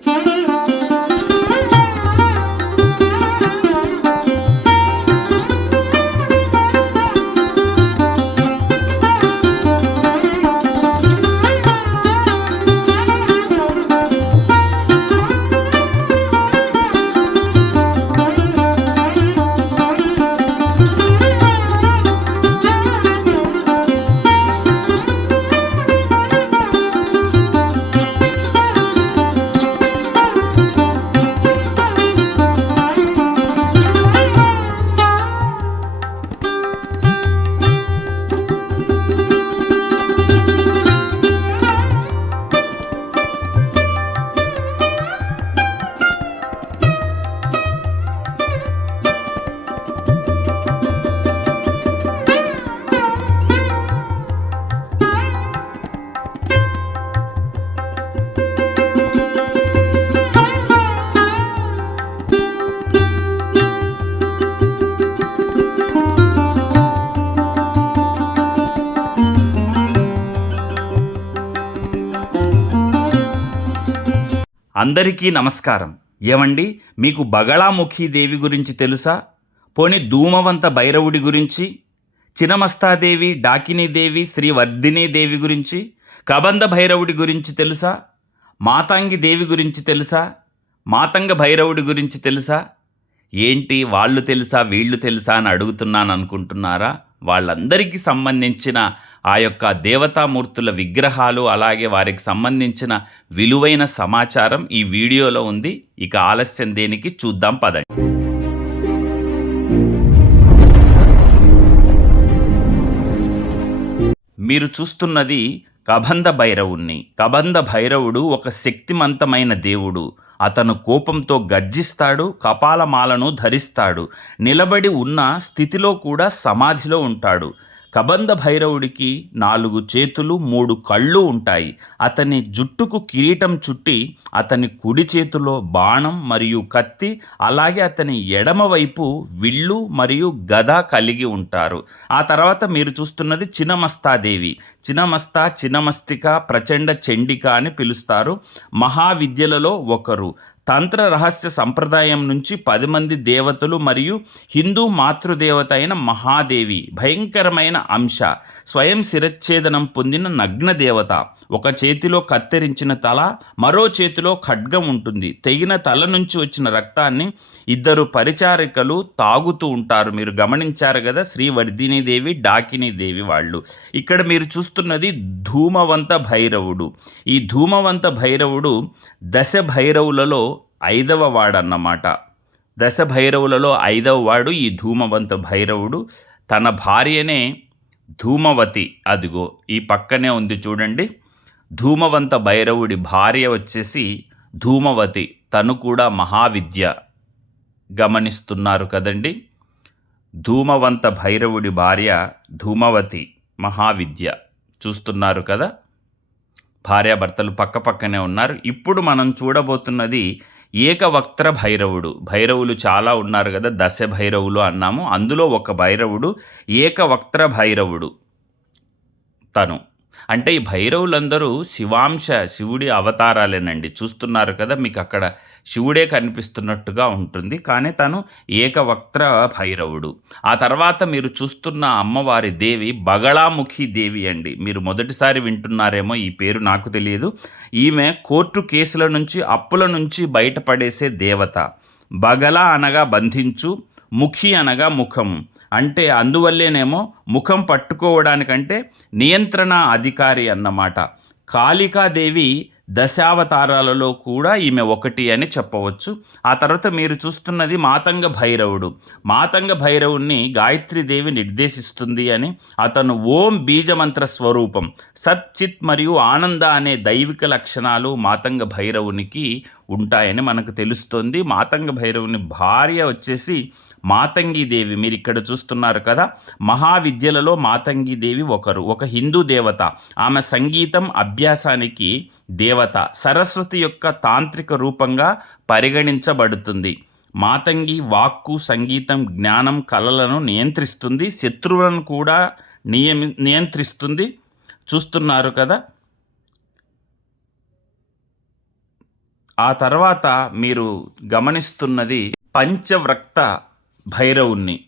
Mm-hmm. అందరికీ నమస్కారం. ఏమండి మీకు బగళాముఖి దేవి గురించి తెలుసా? పోని ధూమవంత భైరవుడి గురించి? చినమస్తాదేవి డాకినీదేవి శ్రీ వర్ధినీదేవి గురించి? కబంధ భైరవుడి గురించి తెలుసా? మాతాంగి దేవి గురించి తెలుసా? మాతంగ భైరవుడి గురించి తెలుసా? ఏంటి వాళ్ళు తెలుసా వీళ్ళు తెలుసా అని అడుగుతున్నాను అనుకుంటున్నారా వాళ్ళందరికీ సంబంధించిన ఆ యొక్క దేవతామూర్తుల విగ్రహాలు అలాగే వారికి సంబంధించిన విలువైన సమాచారం ఈ వీడియోలో ఉంది. ఇక ఆలస్యం దేనికి చూద్దాం పదండి. మీరు చూస్తున్నది కబంధ భైరవుణ్ణి. కబంధ భైరవుడు ఒక శక్తిమంతమైన దేవుడు. అతను కోపంతో గర్జిస్తాడు కపాలమాలను ధరిస్తాడు. నిలబడి ఉన్న స్థితిలో కూడా సమాధిలో ఉంటాడు. కబంధ భైరవుడికి నాలుగు చేతులు మూడు కళ్ళు ఉంటాయి. అతని జుట్టుకు కిరీటం చుట్టి అతని కుడి చేతిలో బాణం మరియు కత్తి అలాగే అతని ఎడమ వైపు విల్లు మరియు గద కలిగి ఉంటారు. ఆ తర్వాత మీరు చూస్తున్నది చినమస్తాదేవి. చినమస్తా చినమస్తిక ప్రచండ చండిక అని పిలుస్తారు. మహావిద్యలలో ఒకరు. తంత్ర రహస్య సంప్రదాయం నుంచి పది మంది దేవతలు మరియు హిందూ మాతృదేవత అయిన మహాదేవి భయంకరమైన అంశ. స్వయం శిరచ్ఛేదనం పొందిన నగ్న దేవత. ఒక చేతిలో కత్తిరించిన తల మరో చేతిలో ఖడ్గం ఉంటుంది. తెగిన తల నుంచి వచ్చిన రక్తాన్ని ఇద్దరు పరిచారికలు తాగుతూ ఉంటారు. మీరు గమనించారు కదా శ్రీ వర్ధినీదేవి డాకినీదేవి వాళ్ళు. ఇక్కడ మీరు చూస్తున్నది ధూమవంత భైరవుడు. ఈ ధూమవంత భైరవుడు దశ భైరవులలో ఐదవ వాడన్నమాట. దశ భైరవులలో ఐదవ వాడు ఈ ధూమవంత భైరవుడు. తన భార్యనే ధూమవతి. అదిగో ఈ పక్కనే ఉంది చూడండి. ధూమవంత భైరవుడి భార్య వచ్చేసి ధూమవతి. తను కూడా మహావిద్య గమనిస్తున్నారు కదండి. ధూమవంత భైరవుడి భార్య ధూమవతి మహావిద్య చూస్తున్నారు కదా. భార్యాభర్తలు పక్క పక్కనే ఉన్నారు. ఇప్పుడు మనం చూడబోతున్నది ఏకవక్త్ర భైరవుడు భైరవులు చాలా ఉన్నారు కదా దశ భైరవులు అన్నాము. అందులో ఒక భైరవుడు ఏకవక్త్ర భైరవుడు తను. అంటే ఈ భైరవులందరూ శివాంశ శివుడి అవతారాలేనండి. చూస్తున్నారు కదా మీకు అక్కడ శివుడే కనిపిస్తున్నట్టుగా ఉంటుంది. కానీ తను ఏకవక్త్ర భైరవుడు. ఆ తర్వాత మీరు చూస్తున్న అమ్మవారి దేవి బగళాముఖి దేవి అండి. మీరు మొదటిసారి వింటున్నారేమో ఈ పేరు నాకు తెలియదు. ఈమె కోర్టు కేసుల నుంచి అప్పుల నుంచి బయటపడేసే దేవత. బగల అనగా బంధించు ముఖి అనగా ముఖం. అంటే అందువల్లేనేమో ముఖం పట్టుకోవడానికంటే నియంత్రణ అధికారి అన్నమాట. కాళికాదేవి దశావతారాలలో కూడా ఈమె ఒకటి అని చెప్పవచ్చు. ఆ తర్వాత మీరు చూస్తున్నది మాతంగ భైరవుడు. మాతంగ భైరవుణ్ణి గాయత్రీదేవి నిర్దేశిస్తుంది అని అతను ఓం బీజమంత్ర స్వరూపం సత్ చిత్ మరియు ఆనంద అనే దైవిక లక్షణాలు మాతంగ భైరవునికి ఉంటాయని మనకు తెలుస్తుంది. మాతంగ భైరవుని భార్య వచ్చేసి మాతంగిదేవి మీరు ఇక్కడ చూస్తున్నారు కదా? మహావిద్యలలో మాతంగిదేవి ఒకరు ఒక హిందూ దేవత. ఆమె సంగీతం అభ్యాసానికి దేవత. సరస్వతి యొక్క తాంత్రిక రూపంగా పరిగణించబడుతుంది. మాతంగి వాక్కు సంగీతం జ్ఞానం కళలను నియంత్రిస్తుంది. శత్రువులను కూడా నియమి నియంత్రిస్తుంది. చూస్తున్నారు కదా? ఆ తర్వాత మీరు గమనిస్తున్నది పంచవ్రక్త భైరవుణ్ణి.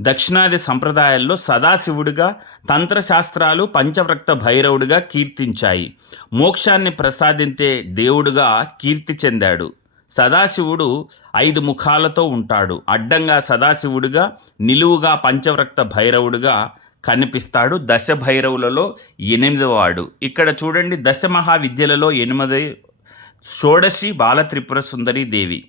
దక్షిణాది సంప్రదాయాల్లో సదాశివుడిగా తంత్రశాస్త్రాలు పంచవ్రక్త భైరవుడిగా కీర్తించాయి. మోక్షాన్ని ప్రసాదించే దేవుడుగా కీర్తి చెందాడు. సదాశివుడు ఐదు ముఖాలతో ఉంటాడు. అడ్డంగా సదాశివుడిగా నిలువుగా పంచవ్రక్త భైరవుడిగా కనిపిస్తాడు. దశ భైరవులలో ఎనిమిదవాడు. ఇక్కడ చూడండి దశ మహావిద్యలలో ఎనిమిది షోడశి బాలత్రిపుర సుందరి దేవి.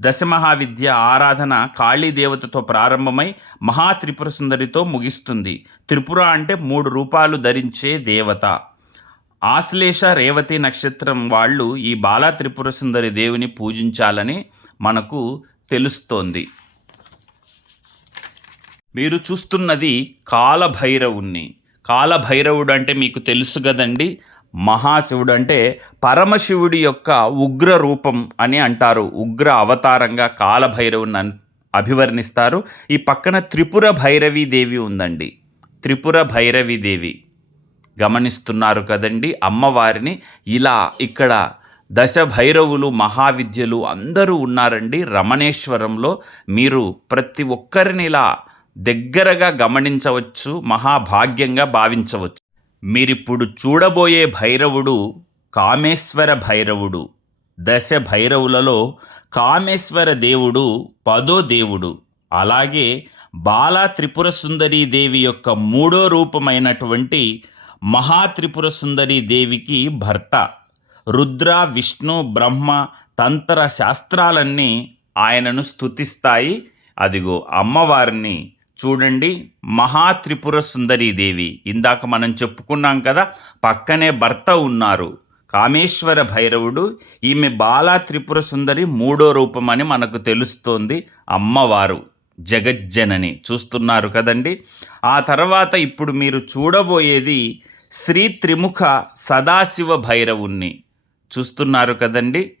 దశమహావిద్య ఆరాధన కాళీ దేవతతో ప్రారంభమై మహాత్రిపుర సుందరితో ముగిస్తుంది. త్రిపుర అంటే మూడు రూపాలు ధరించే దేవత. ఆశ్లేష రేవతి నక్షత్రం వాళ్ళు ఈ బాలా త్రిపుర సుందరి దేవుని పూజించాలని మనకు తెలుస్తోంది. మీరు చూస్తున్నది కాలభైరవుణ్ణి. కాలభైరవుడు అంటే మీకు తెలుసు కదండి. మహాశివుడు అంటే పరమశివుడి యొక్క ఉగ్ర రూపం అని అంటారు. ఉగ్ర అవతారంగా కాలభైరవుని అన్- అభివర్ణిస్తారు. ఈ పక్కన త్రిపుర భైరవీ దేవి ఉందండి. త్రిపుర భైరవీ దేవి. గమనిస్తున్నారు కదండి అమ్మవారిని. ఇలా ఇక్కడ దశ భైరవులు మహావిద్యలు అందరూ ఉన్నారండి రమణేశ్వరంలో. మీరు ప్రతి ఒక్కరిని ఇలా దగ్గరగా గమనించవచ్చు మహాభాగ్యంగా భావించవచ్చు. మీరిప్పుడు చూడబోయే భైరవుడు కామేశ్వర భైరవుడు. దశ భైరవులలో కామేశ్వర దేవుడు పదో దేవుడు. అలాగే బాలా త్రిపుర సుందరీ దేవి యొక్క మూడో రూపమైనటువంటి మహాత్రిపుర సుందరీ దేవికి భర్త. రుద్ర విష్ణు బ్రహ్మ తంత్ర శాస్త్రాలన్నీ ఆయనను స్తుతిస్తాయి. అదిగో అమ్మవారిని చూడండి మహాత్రిపుర సుందరీదేవి ఇందాక మనం చెప్పుకున్నాం కదా పక్కనే భర్త ఉన్నారు. కామేశ్వర భైరవుడు ఈమె బాలా త్రిపుర సుందరి మూడో రూపం అని మనకు తెలుస్తోంది అమ్మవారు జగజ్జనని. చూస్తున్నారు కదండి? ఆ తర్వాత ఇప్పుడు మీరు చూడబోయేది శ్రీ త్రిముఖ సదాశివ భైరవుణ్ణి. చూస్తున్నారు కదండి?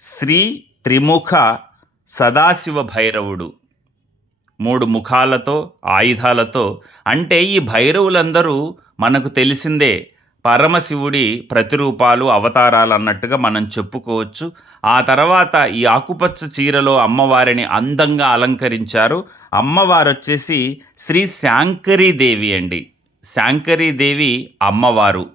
శ్రీ త్రిముఖ సదాశివ భైరవుడు. మూడు ముఖాలతో ఆయుధాలతో. అంటే ఈ భైరవులందరూ మనకు తెలిసిందే పరమశివుడి ప్రతిరూపాలు అవతారాలు అన్నట్టుగా మనం చెప్పుకోవచ్చు. ఆ తర్వాత ఈ ఆకుపచ్చ చీరలో అమ్మవారిని అందంగా అలంకరించారు. అమ్మవారు వచ్చేసి శ్రీ శాంకరీదేవి అండి. శాంకరీదేవి అమ్మవారు.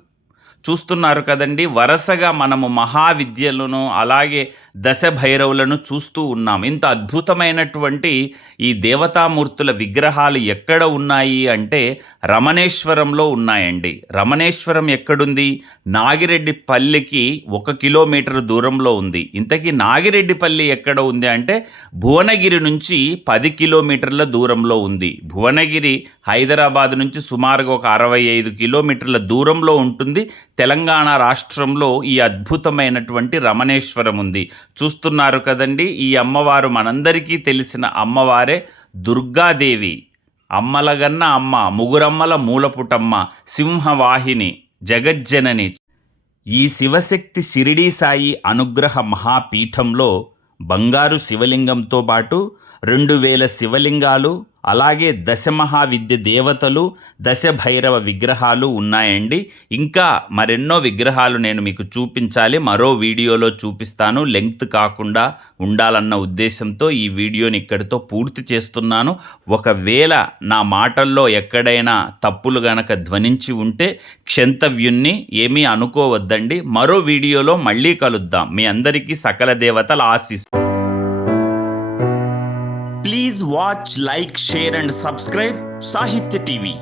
చూస్తున్నారు కదండి వరుసగా మనము మహావిద్యలను అలాగే దశ భైరవులను చూస్తూ ఉన్నాం. ఇంత అద్భుతమైనటువంటి ఈ దేవతామూర్తుల విగ్రహాలు ఎక్కడ ఉన్నాయి అంటే రమణేశ్వరంలో ఉన్నాయండి. రమణేశ్వరం ఎక్కడుంది? నాగిరెడ్డిపల్లికి ఒక కిలోమీటర్ దూరంలో ఉంది. ఇంతకీ నాగిరెడ్డిపల్లి ఎక్కడ ఉంది అంటే భువనగిరి నుంచి పది కిలోమీటర్ల దూరంలో ఉంది. భువనగిరి హైదరాబాద్ నుంచి సుమారుగా ఒక అరవై ఐదు కిలోమీటర్ల దూరంలో ఉంటుంది. తెలంగాణ రాష్ట్రంలో ఈ అద్భుతమైనటువంటి రమణేశ్వరం ఉంది. చూస్తున్నారు కదండి. ఈ అమ్మవారు మనందరికీ తెలిసిన అమ్మవారే దుర్గాదేవి. అమ్మలగన్న అమ్మ ముగురమ్మల మూలపుటమ్మ సింహవాహిని జగజ్జనని. ఈ శివశక్తి షిరిడీ సాయి అనుగ్రహ మహాపీఠంలో బంగారు శివలింగంతో పాటు రెండు వేల శివలింగాలు అలాగే దశమహావిద్య దేవతలు దశ భైరవ విగ్రహాలు ఉన్నాయండి. ఇంకా మరెన్నో విగ్రహాలు నేను మీకు చూపించాలి. మరో వీడియోలో చూపిస్తాను. లెంగ్త్ కాకుండా ఉండాలన్న ఉద్దేశంతో ఈ వీడియోని ఇక్కడితో పూర్తి చేస్తున్నాను. ఒకవేళ నా మాటల్లో ఎక్కడైనా తప్పులు గనక ధ్వనించి ఉంటే క్షంతవ్యుణ్ణి ఏమీ అనుకోవద్దండి. మరో వీడియోలో మళ్ళీ కలుద్దాం. మీ అందరికీ సకల దేవతల ఆశిస్తూ watch like share and subscribe Sahitya TV